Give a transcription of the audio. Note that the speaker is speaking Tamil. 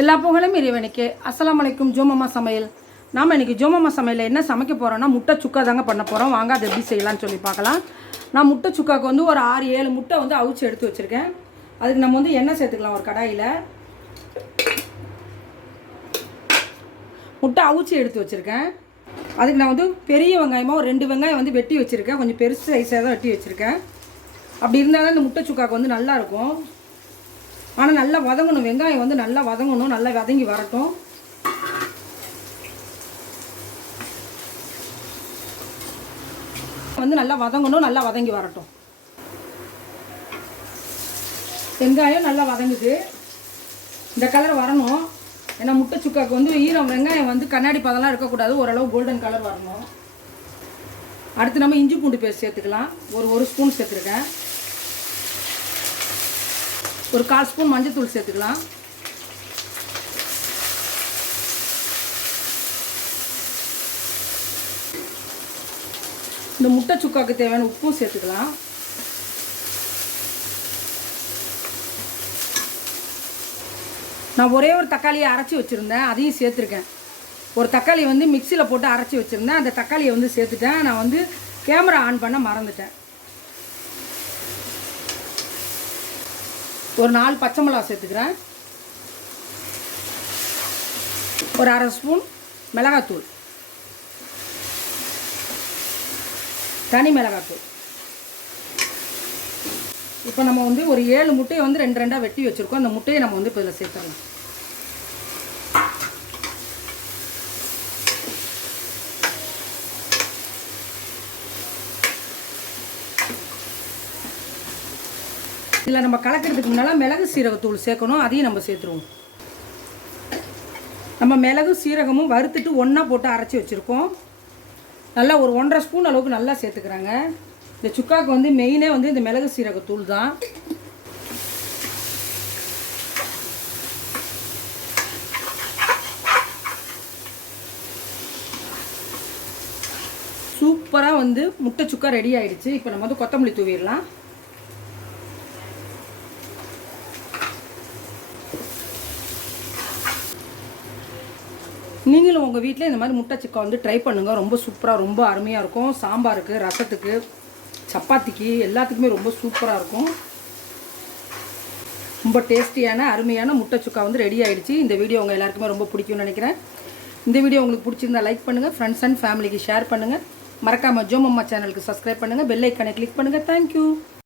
எல்லா புகழும் இறைவனுக்கு. அஸ்ஸலாமு அலைக்கும். ஜோமம்மா சமையல். நாம் இன்றைக்கி ஜோமம்மா சமையலில் என்ன சமைக்க போகிறோன்னா முட்டை சுக்கா தாங்க பண்ண போகிறோம். வாங்க அது எப்படி செய்யலான்னு சொல்லி பார்க்கலாம். நான் முட்டை சுக்காவுக்கு வந்து ஒரு 6-7 முட்டை வந்து அவிச்சு எடுத்து வச்சுருக்கேன். அதுக்கு நம்ம வந்து எண்ணெய் சேர்த்துக்கலாம். ஒரு கடாயில் முட்டை அவிச்சு எடுத்து வச்சுருக்கேன். அதுக்கு நான் வந்து பெரிய வெங்காயமாக ஒரு 2 வெங்காயம் வந்து வெட்டி வச்சுருக்கேன். கொஞ்சம் பெருசு சைஸாக தான் வெட்டி வச்சுருக்கேன். அப்படி இருந்தால் தான் இந்த முட்டை சுக்காவுக்கு வந்து நல்லாயிருக்கும். ஆனால் நல்லா வதங்கணும். வெங்காயம் வந்து நல்லா வதங்கணும். நல்லா வதங்கி வரட்டும். வந்து நல்லா வதங்கணும். நல்லா வதங்கி வரட்டும். வெங்காயம் நல்லா வதங்குது. இந்த கலர் வரணும். ஏன்னா முட்டை சுக்காவுக்கு வந்து வெங்காயம் வந்து கண்ணாடி பதம்லாம் இருக்கக்கூடாது. ஓரளவு கோல்டன் கலர் வரணும். அடுத்து நம்ம இஞ்சி பூண்டு பேஸ்ட் சேர்த்துக்கலாம். ஒரு ஸ்பூன் சேர்த்துருக்கேன். ஒரு 1/4 ஸ்பூன் மஞ்சள் சேர்த்துக்கலாம். இந்த முட்டை சுக்காவுக்கு தேவையான உப்பும் சேர்த்துக்கலாம். நான் ஒரே ஒரு தக்காளியை அரைச்சி வச்சுருந்தேன். அதையும் சேர்த்துருக்கேன். ஒரு தக்காளி வந்து மிக்சியில் போட்டு அரைச்சி வச்சுருந்தேன். அந்த தக்காளியை வந்து சேர்த்துட்டேன். நான் வந்து கேமரா ஆன் பண்ண மறந்துட்டேன். ஒரு 4 பச்சை மிளகா சேர்த்துக்கிறேன். ஒரு 1/2 ஸ்பூன் மிளகாத்தூள், தனி மிளகாத்தூள். இப்போ நம்ம வந்து ஒரு 7 முட்டையை வந்து 2 வெட்டி வச்சுருக்கோம். அந்த முட்டையை நம்ம வந்து இப்போ இதில் சேர்த்துடலாம். இதில் நம்ம கலக்கிறதுக்கு முன்னால் மிளகு சீரகத்தூள் சேர்க்கணும். அதையும் நம்ம சேர்த்துருவோம். நம்ம மிளகு சீரகமும் வறுத்துட்டு ஒன்றா போட்டு அரைச்சி வச்சுருக்கோம். நல்லா ஒரு 1.5 ஸ்பூன் அளவுக்கு நல்லா சேர்த்துக்கிறாங்க. இந்த சுக்காவுக்கு வந்து மெயினே வந்து இந்த மிளகு சீரகத்தூள் தான். சூப்பராக வந்து முட்டை சுக்கா ரெடி ஆகிடுச்சு. இப்போ நம்ம வந்து கொத்தமல்லி தூவிடலாம். நீங்களும் உங்கள் வீட்டில் இந்த மாதிரி முட்டை சுக்கா வந்து ட்ரை பண்ணுங்கள். ரொம்ப சூப்பராக, ரொம்ப அருமையாக இருக்கும். சாம்பாருக்கு, ரசத்துக்கு, சப்பாத்திக்கு எல்லாத்துக்குமே ரொம்ப சூப்பராக இருக்கும். ரொம்ப டேஸ்டியான அருமையான முட்டை சுக்கா வந்து ரெடி ஆகிடுச்சு. இந்த வீடியோ உங்கள் எல்லாருக்குமே ரொம்ப பிடிக்கும்னு நினைக்கிறேன். இந்த வீடியோ உங்களுக்கு பிடிச்சிருந்தா லைக் பண்ணுங்கள். ஃப்ரெண்ட்ஸ் அண்ட் ஃபேமிலிக்கு ஷேர் பண்ணுங்கள். மறக்காமல் ஜோமம்மா சேனலுக்கு சப்ஸ்கிரைப் பண்ணுங்கள். பெல் ஐக்கானை கிளிக் பண்ணுங்கள். தேங்க்யூ.